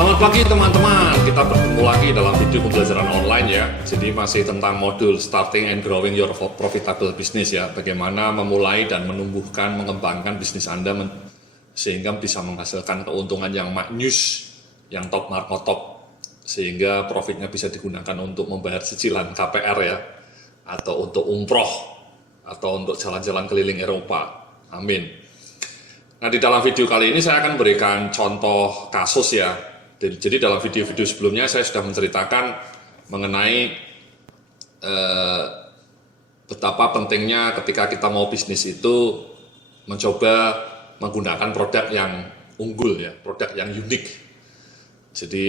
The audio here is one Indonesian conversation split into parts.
Selamat pagi teman-teman, kita bertemu lagi dalam video pembelajaran online ya. Jadi masih tentang modul Starting and Growing Your Profitable Business ya. Bagaimana memulai dan menumbuhkan, mengembangkan bisnis Anda sehingga bisa menghasilkan keuntungan yang maknyus, yang top markotop, sehingga profitnya bisa digunakan untuk membayar cicilan KPR ya, atau untuk umroh, atau untuk jalan-jalan keliling Eropa. Amin. Nah, di dalam video kali ini saya akan berikan contoh kasus ya. Jadi dalam video-video sebelumnya saya sudah menceritakan mengenai betapa pentingnya ketika kita mau bisnis itu mencoba menggunakan produk yang unggul ya, produk yang unik. Jadi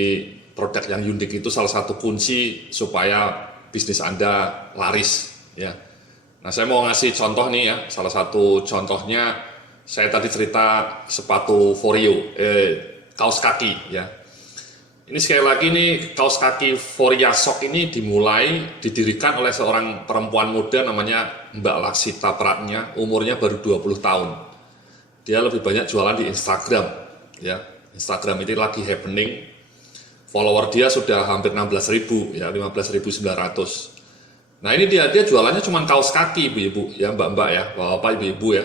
produk yang unik itu salah satu kunci supaya bisnis Anda laris ya. Nah, saya mau ngasih contoh nih ya, salah satu contohnya saya tadi cerita sepatu Foreo, kaos kaki ya. Ini sekali lagi nih, kaos kaki Foria Sok ini didirikan oleh seorang perempuan muda namanya Mbak Laksita Pratnya, umurnya baru 20 tahun. Dia lebih banyak jualan di Instagram ya. Instagram ini lagi happening. Follower dia sudah hampir 16.000 ya, 15.900. Nah, ini dia jualannya cuma kaos kaki ibu-ibu ya, mbak-mbak ya, bapak ibu-ibu ya.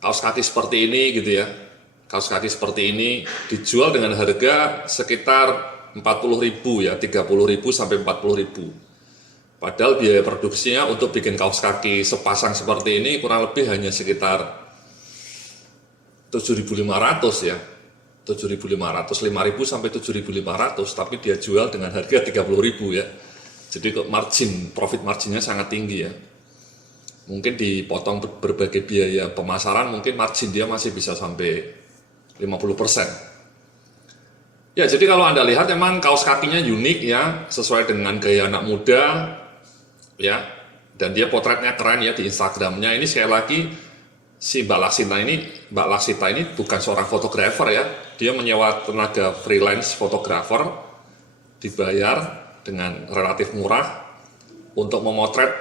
Kaos kaki seperti ini gitu ya. Kaos kaki seperti ini dijual dengan harga sekitar 40.000 ya, 30.000 sampai 40.000. Padahal biaya produksinya untuk bikin kaos kaki sepasang seperti ini kurang lebih hanya sekitar 7.500 ya. 7.500, 5.000 sampai 7.500, tapi dia jual dengan harga 30.000 ya. Jadi profit marginnya sangat tinggi ya. Mungkin dipotong berbagai biaya pemasaran, mungkin margin dia masih bisa sampai 50%. Ya, jadi kalau Anda lihat memang kaos kakinya unik ya, sesuai dengan gaya anak muda ya, dan dia potretnya keren ya di Instagramnya. Ini sekali lagi si Mbak Laksita ini bukan seorang fotografer ya, dia menyewa tenaga freelance fotografer, dibayar dengan relatif murah untuk memotret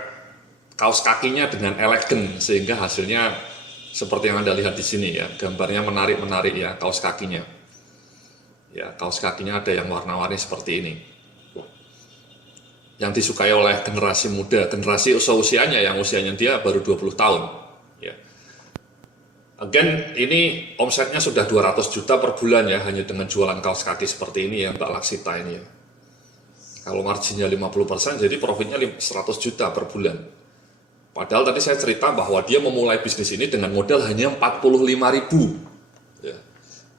kaos kakinya dengan elegan sehingga hasilnya seperti yang Anda lihat di sini ya, gambarnya menarik-menarik ya, kaos kakinya. Ya, kaos kakinya ada yang warna-warni seperti ini. Yang disukai oleh generasi muda, generasi usianya yang usianya dia baru 20 tahun. Ya. Again, ini omsetnya sudah 200 juta per bulan ya, hanya dengan jualan kaos kaki seperti ini ya, Mbak Laksita ini ya. Kalau marginnya 50%, jadi profitnya 100 juta per bulan. Padahal tadi saya cerita bahwa dia memulai bisnis ini dengan modal hanya 45.000. Ya.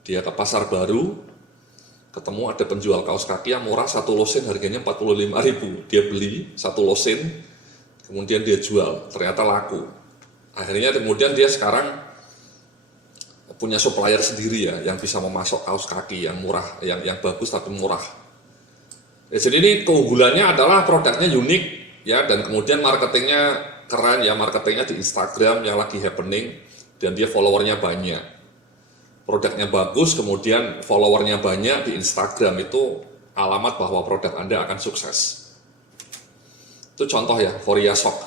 Dia ke pasar baru, ketemu ada penjual kaos kaki yang murah, satu losin harganya 45.000. Dia beli satu losin, kemudian dia jual, ternyata laku. Akhirnya kemudian dia sekarang punya supplier sendiri ya, yang bisa memasok kaos kaki yang murah, yang bagus tapi murah. Ya, jadi ini keunggulannya adalah produknya unik ya, dan kemudian marketingnya keren ya, marketingnya di Instagram yang lagi happening dan dia followernya banyak, produknya bagus, kemudian followernya banyak di Instagram, itu alamat bahwa produk Anda akan sukses. Itu contoh ya, Foria Sok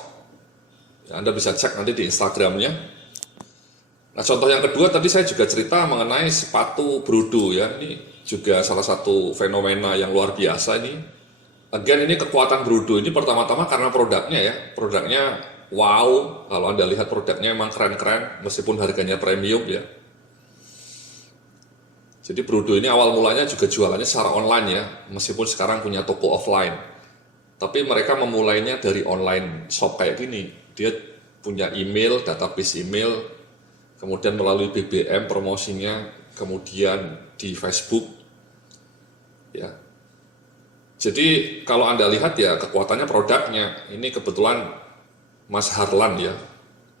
ya, Anda bisa cek nanti di Instagramnya. Nah, contoh yang kedua tadi saya juga cerita mengenai sepatu Brodo ya, ini juga salah satu fenomena yang luar biasa ini. Again, ini kekuatan Brodo ini pertama-tama karena produknya wow. Kalau Anda lihat produknya memang keren-keren meskipun harganya premium ya. Jadi Brodo ini awal mulanya juga jualannya secara online ya, meskipun sekarang punya toko offline. Tapi mereka memulainya dari online shop kayak gini. Dia punya email, database email, kemudian melalui BBM promosinya, kemudian di Facebook ya. Jadi kalau Anda lihat ya kekuatannya produknya, ini kebetulan Mas Harlan ya,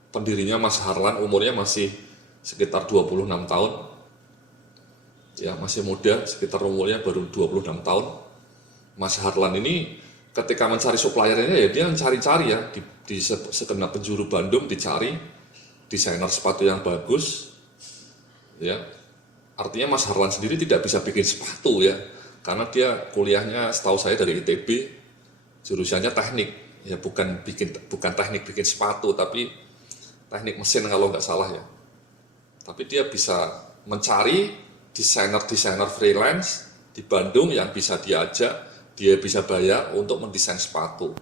pendirinya Mas Harlan umurnya masih sekitar 26 tahun, ya masih muda, sekitar umurnya baru 26 tahun. Mas Harlan ini ketika mencari suppliernya ya dia mencari-cari ya, di segenap penjuru Bandung dicari, desainer sepatu yang bagus, ya. Artinya Mas Harlan sendiri tidak bisa bikin sepatu ya, karena dia kuliahnya setahu saya dari ITB, jurusannya teknik ya, bukan teknik bikin sepatu, tapi teknik mesin kalau nggak salah ya. Tapi dia bisa mencari desainer freelance di Bandung yang bisa diajak, dia bisa bayar untuk mendesain sepatu.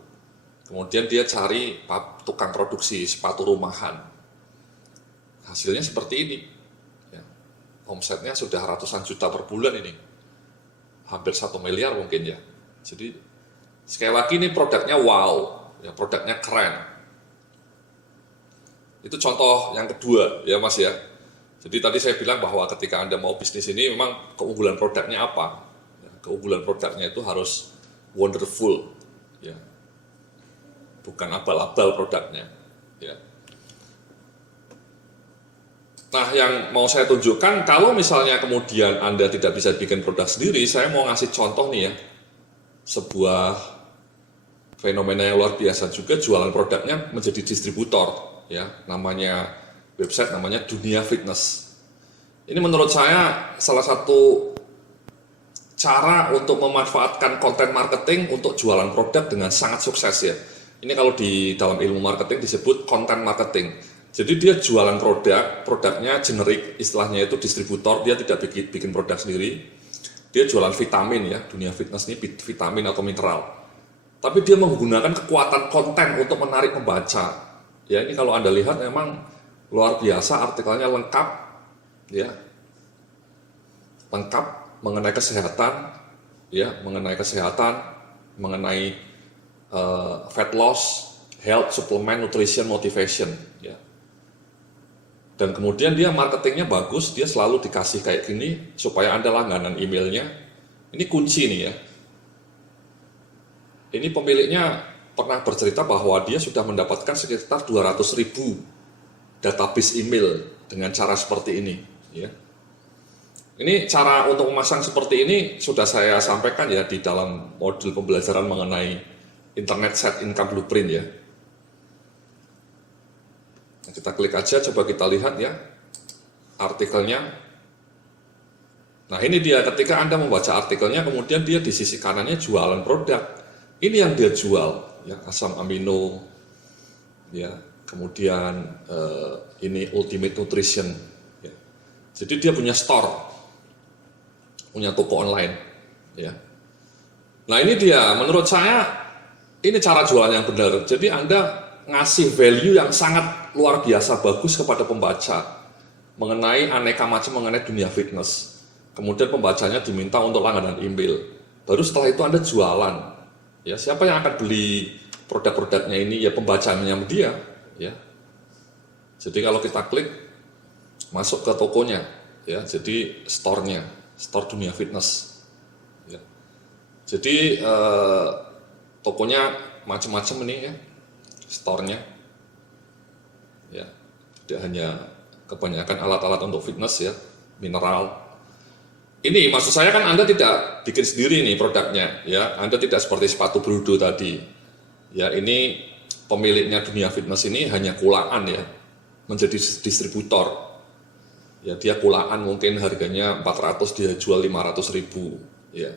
Kemudian dia cari tukang produksi sepatu rumahan. Hasilnya seperti ini. Ya. Omsetnya sudah ratusan juta per bulan ini. Hampir 1 miliar mungkin ya. Jadi sekali lagi ini produknya wow, ya, produknya keren. Itu contoh yang kedua ya Mas ya. Jadi tadi saya bilang bahwa ketika Anda mau bisnis ini memang keunggulan produknya apa? Ya, keunggulan produknya itu harus wonderful, ya, bukan abal-abal produknya. Ya. Nah, yang mau saya tunjukkan, kalau misalnya kemudian Anda tidak bisa bikin produk sendiri, saya mau ngasih contoh nih ya, sebuah fenomena yang luar biasa juga, jualan produknya menjadi distributor, ya, namanya website namanya Dunia Fitness. Ini menurut saya salah satu cara untuk memanfaatkan konten marketing untuk jualan produk dengan sangat sukses ya. Ini kalau di dalam ilmu marketing disebut konten marketing. Jadi dia jualan produknya generik, istilahnya itu distributor, dia tidak bikin produk sendiri. Dia jualan vitamin ya, Dunia Fitness ini vitamin atau mineral. Tapi dia menggunakan kekuatan konten untuk menarik pembaca. Ya, ini kalau Anda lihat memang luar biasa, artikelnya lengkap, ya, lengkap mengenai kesehatan, ya, mengenai fat loss, health, supplement, nutrition, motivation, ya. Dan kemudian dia marketingnya bagus, dia selalu dikasih kayak gini supaya Anda langganan emailnya. Ini kunci nih ya. Ini pemiliknya pernah bercerita bahwa dia sudah mendapatkan sekitar 200.000 database email dengan cara seperti ini ya. Ini cara untuk memasang seperti ini sudah saya sampaikan ya di dalam modul pembelajaran mengenai Internet Set Income Blueprint ya. Nah, kita klik aja, coba kita lihat ya artikelnya. Nah, ini dia, ketika Anda membaca artikelnya, kemudian dia di sisi kanannya jualan produk. Ini yang dia jual ya, asam amino ya. Kemudian ini Ultimate Nutrition. Ya. Jadi dia punya store, punya toko online. Ya. Nah ini dia, menurut saya ini cara jualan yang benar. Jadi Anda ngasih value yang sangat luar biasa bagus kepada pembaca mengenai aneka macam mengenai dunia fitness. Kemudian pembacanya diminta untuk langganan email. Baru setelah itu Anda jualan. Ya, siapa yang akan beli produk-produknya ini? Ya pembacanya dia. Ya, jadi kalau kita klik masuk ke tokonya, ya, jadi store-nya, store Dunia Fitness. Ya. Jadi tokonya macam-macam ini ya, store-nya. Ya, tidak hanya kebanyakan alat-alat untuk fitness ya, mineral. Ini maksud saya kan Anda tidak bikin sendiri nih produknya, ya, Anda tidak seperti sepatu Brudo tadi. Ya, ini pemiliknya Dunia Fitness ini hanya kulaan ya, menjadi distributor. Ya, dia kulaan mungkin harganya 400, dia jual 500.000 ya.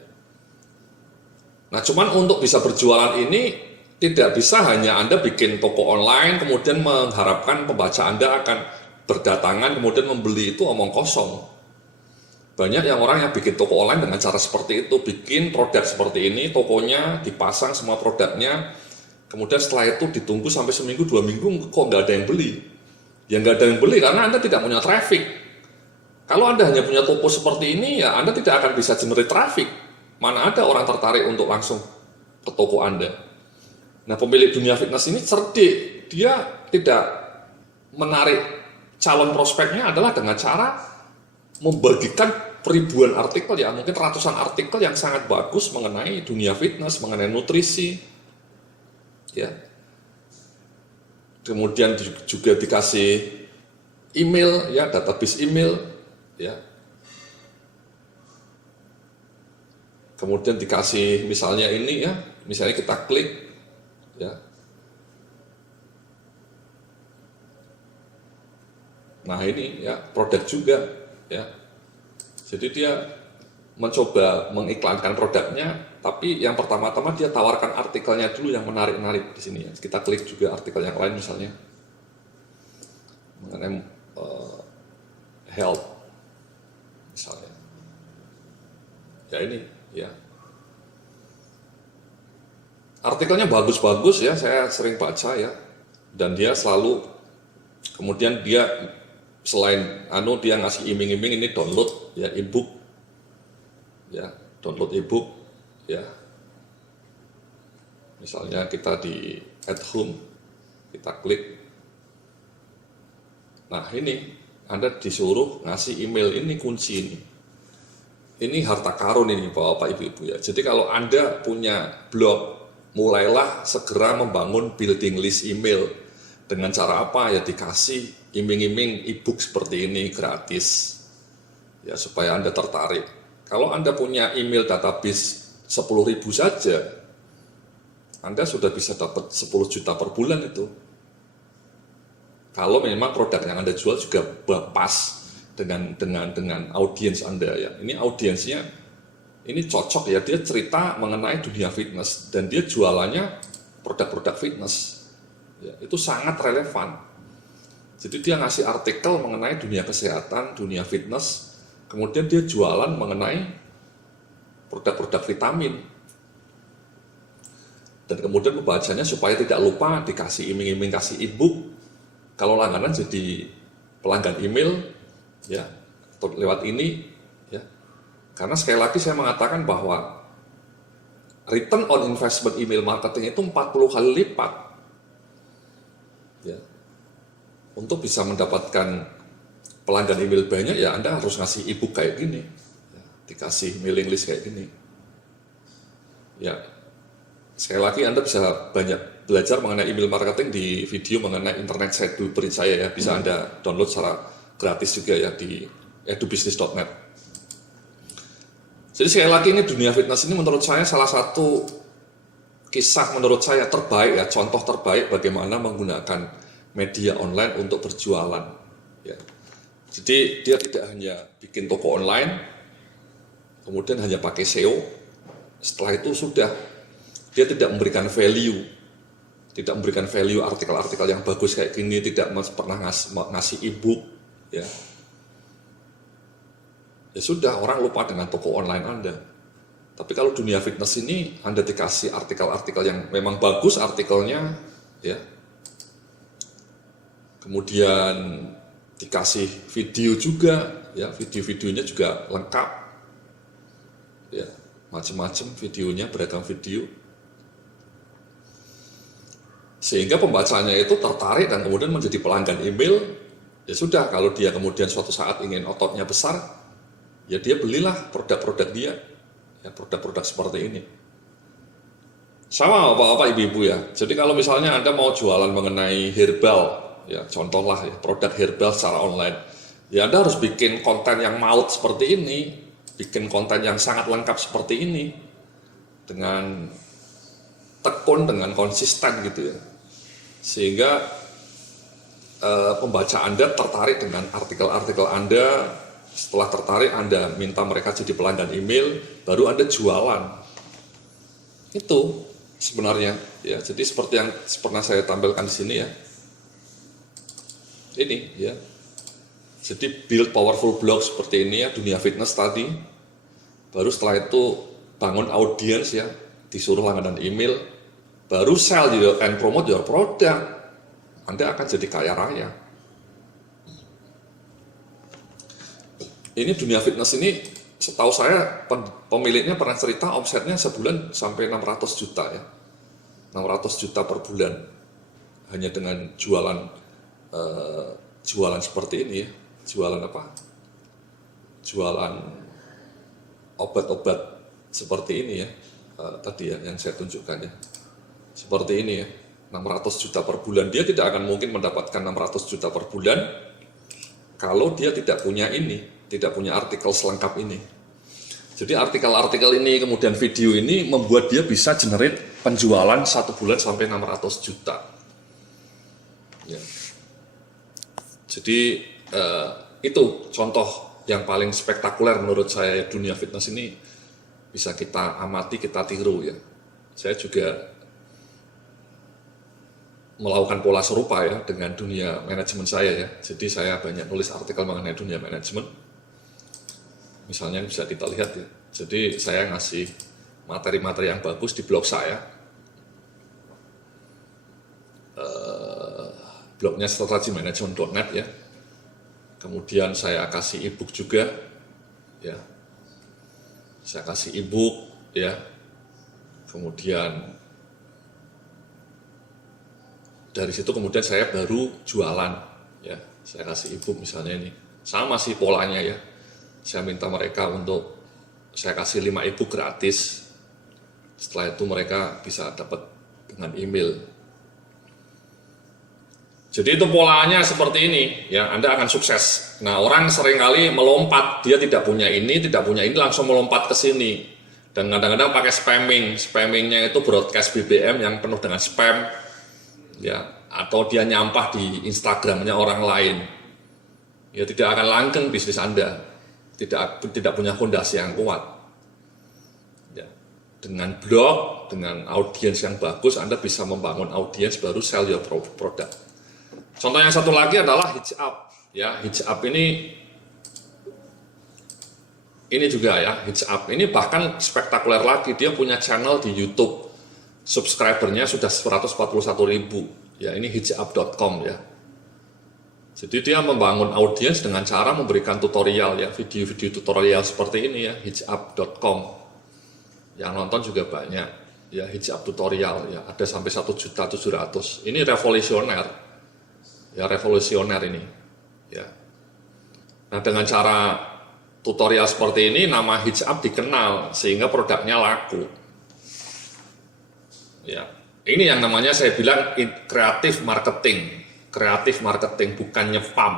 Nah, cuman untuk bisa berjualan ini tidak bisa hanya Anda bikin toko online kemudian mengharapkan pembaca Anda akan berdatangan kemudian membeli, itu omong kosong. Banyak yang orang yang bikin toko online dengan cara seperti itu, bikin produk seperti ini, tokonya dipasang semua produknya. Kemudian setelah itu ditunggu sampai seminggu, 2 minggu, kok nggak ada yang beli. Ya nggak ada yang beli karena Anda tidak punya traffic. Kalau Anda hanya punya toko seperti ini, ya Anda tidak akan bisa generate traffic. Mana ada orang tertarik untuk langsung ke toko Anda. Nah, pemilik Dunia Fitness ini cerdik. Dia tidak menarik calon prospeknya adalah dengan cara membagikan ribuan artikel, ya mungkin ratusan artikel yang sangat bagus mengenai dunia fitness, mengenai nutrisi. Ya, kemudian juga dikasih email ya, database email ya, kemudian dikasih misalnya ini ya, misalnya kita klik ya, nah ini ya produk juga ya, jadi dia mencoba mengiklankan produknya, tapi yang pertama-tama dia tawarkan artikelnya dulu yang menarik-menarik di sini ya. Kita klik juga artikel yang lain misalnya mengenai health misalnya. ini ya. Artikelnya bagus-bagus ya, saya sering baca ya. Dan dia selalu, kemudian dia selain dia ngasih iming-iming ini download ya ebook ya, download ebook ya. Misalnya kita di at home, kita klik. Nah ini Anda disuruh ngasih email, ini kunci ini. Ini harta karun ini Bapak Ibu ya. Jadi kalau Anda punya blog, mulailah segera membangun building list email. Dengan cara apa? Ya dikasih iming-iming ebook seperti ini gratis. Ya supaya Anda tertarik. Kalau Anda punya email database 10.000 saja, Anda sudah bisa dapat 10 juta per bulan itu. Kalau memang produk yang Anda jual juga pas dengan audiens Anda ya. Ini audiensnya ini cocok ya, dia cerita mengenai dunia fitness dan dia jualannya produk-produk fitness. Ya, itu sangat relevan. Jadi dia ngasih artikel mengenai dunia kesehatan, dunia fitness, kemudian dia jualan mengenai produk-produk vitamin. Dan kemudian pembacanya supaya tidak lupa dikasih iming-iming, kasih ebook. Kalau langganan jadi pelanggan email, ya, atau lewat ini, ya. Karena sekali lagi saya mengatakan bahwa return on investment email marketing itu 40 kali lipat. Ya. Untuk bisa mendapatkan pelanggan email banyak ya Anda harus ngasih ebook kayak gini, ya, dikasih mailing list kayak gini. Ya, sekali lagi Anda bisa banyak belajar mengenai email marketing di video mengenai internet site blueprint saya ya, bisa Anda download secara gratis juga ya di edubusiness.net. Jadi sekali lagi ini dunia fitness ini menurut saya salah satu kisah menurut saya terbaik ya, contoh terbaik bagaimana menggunakan media online untuk berjualan. Ya. Jadi dia tidak hanya bikin toko online, kemudian hanya pakai SEO, setelah itu sudah dia tidak memberikan value, artikel-artikel yang bagus kayak gini, tidak pernah ngasih ebook, ya. Ya sudah, orang lupa dengan toko online Anda. Tapi kalau dunia fitness ini Anda dikasih artikel-artikel yang memang bagus artikelnya, ya. Kemudian dikasih video juga, ya, video-videonya juga lengkap. Ya, macam-macam videonya, beragam video. Sehingga pembacanya itu tertarik dan kemudian menjadi pelanggan email. Ya sudah, kalau dia kemudian suatu saat ingin ototnya besar, ya dia belilah produk-produk dia. Ya, produk-produk seperti ini. Sama Bapak Ibu ya. Jadi kalau misalnya Anda mau jualan mengenai herbal, ya contohlah ya, produk herbal secara online, ya Anda harus bikin konten yang maut seperti ini, bikin konten yang sangat lengkap seperti ini, dengan tekun, dengan konsisten gitu ya. Sehingga pembaca Anda tertarik dengan artikel-artikel Anda. Setelah tertarik, Anda minta mereka jadi pelanggan email, baru Anda jualan. Itu sebenarnya, ya. Jadi seperti yang pernah saya tampilkan di sini ya. Ini, ya. Jadi build powerful blog seperti ini ya, dunia fitness tadi. Baru setelah itu bangun audience ya, disuruh langganan email, baru sell and promote your product. Anda akan jadi kaya raya. Ini dunia fitness ini, setahu saya pemiliknya pernah cerita omsetnya sebulan sampai 600 juta ya. 600 juta per bulan. Hanya dengan jualan seperti ini ya. Jualan apa? Jualan obat-obat seperti ini ya. Tadi ya yang saya tunjukkan ya. Seperti ini ya. 600 juta per bulan. Dia tidak akan mungkin mendapatkan 600 juta per bulan kalau dia tidak punya ini. Tidak punya artikel selengkap ini. Jadi artikel-artikel ini, kemudian video ini membuat dia bisa generate penjualan 1 bulan sampai 600 juta. Ya. Jadi itu contoh yang paling spektakuler menurut saya dunia fitness ini bisa kita amati, kita tiru ya. Saya juga melakukan pola serupa ya dengan dunia manajemen saya ya. Jadi saya banyak nulis artikel mengenai dunia manajemen. Misalnya bisa kita lihat ya, Jadi saya ngasih materi-materi yang bagus di blog saya. Blognya strategimanagement.net ya. Kemudian saya kasih ebook juga, ya. Saya kasih ebook, ya. Kemudian dari situ kemudian saya baru jualan, ya. Saya kasih ebook misalnya ini, sama sih polanya ya. Saya minta mereka untuk saya kasih 5 ebook gratis. Setelah itu mereka bisa dapat dengan email. Jadi itu polanya seperti ini, ya Anda akan sukses. Nah orang seringkali melompat, dia tidak punya ini, langsung melompat ke sini. Dan kadang-kadang pakai spammingnya itu broadcast BBM yang penuh dengan spam, ya atau dia nyampah di Instagramnya orang lain. Ya tidak akan langgeng bisnis Anda, tidak punya fondasi yang kuat. Ya. Dengan blog, dengan audiens yang bagus, Anda bisa membangun audiens baru sell your product. Contoh yang satu lagi adalah Hitch Up. Ya, Hitch Up ini juga ya, Hitch Up ini bahkan spektakuler lagi. Dia punya channel di YouTube, subscribernya sudah 141.000. Ya, ini hitchup.com ya. Jadi dia membangun audiens dengan cara memberikan tutorial ya, video-video tutorial seperti ini ya, hitchup.com. Yang nonton juga banyak. Ya, Hitch Up tutorial ya, ada sampai 1.700.000. Ini revolusioner. Ya revolusioner ini ya. Nah dengan cara tutorial seperti ini nama Hitch Up dikenal sehingga produknya laku ya. Ini yang namanya saya bilang kreatif marketing bukan nyepam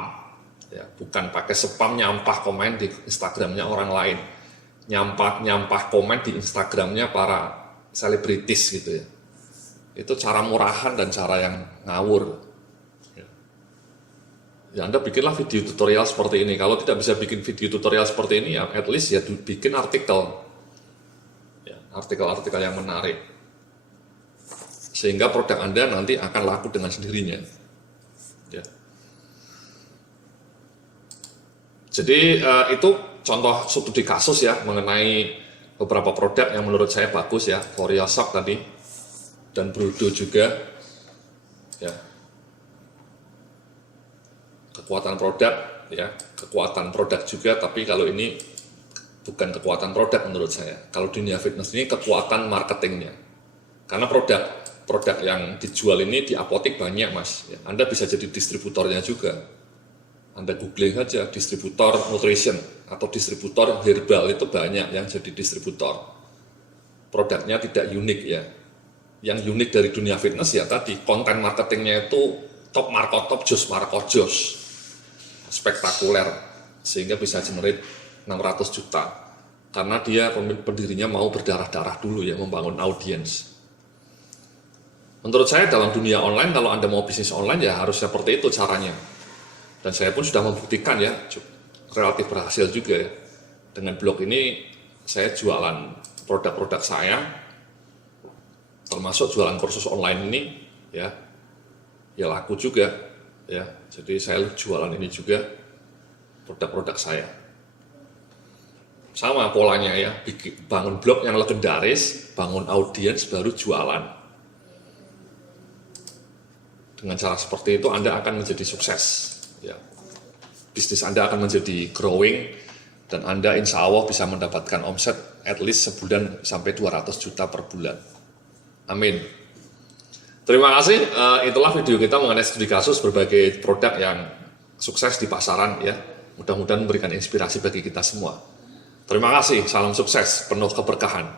ya, bukan pakai spam nyampah komen di Instagramnya orang lain, nyampah komen di Instagramnya para selebritis gitu ya. Itu cara murahan dan cara yang ngawur. Ya Anda bikinlah video tutorial seperti ini. Kalau tidak bisa bikin video tutorial seperti ini ya at least ya bikin artikel. Ya, artikel-artikel yang menarik. Sehingga produk Anda nanti akan laku dengan sendirinya. Ya. Jadi itu contoh studi kasus ya mengenai beberapa produk yang menurut saya bagus ya. Korea Shop tadi dan Brudo juga. Ya. Kekuatan produk juga, tapi kalau ini bukan kekuatan produk menurut saya. Kalau dunia fitness ini kekuatan marketingnya. Karena produk yang dijual ini di apotek banyak mas. Ya, Anda bisa jadi distributornya juga. Anda googling saja distributor nutrition atau distributor herbal itu banyak yang jadi distributor. Produknya tidak unik ya. Yang unik dari dunia fitness ya tadi konten marketingnya itu top Marco Jos. Spektakuler sehingga bisa generate 600 juta karena dia pendirinya mau berdarah-darah dulu ya membangun audiens. Menurut saya dalam dunia online kalau Anda mau bisnis online ya harus seperti itu caranya, dan saya pun sudah membuktikan ya relatif berhasil juga ya. Dengan blog ini saya jualan produk-produk saya termasuk jualan kursus online ini ya laku juga ya. Jadi saya jualan ini juga produk-produk saya. Sama polanya ya, bangun blog yang legendaris, bangun audiens baru jualan. Dengan cara seperti itu Anda akan menjadi sukses ya. Bisnis Anda akan menjadi growing dan Anda insya Allah bisa mendapatkan omset at least sebulan sampai 200 juta per bulan. Amin. Terima kasih, itulah video kita mengenai studi kasus berbagai produk yang sukses di pasaran ya. Mudah-mudahan memberikan inspirasi bagi kita semua. Terima kasih, salam sukses, penuh keberkahan.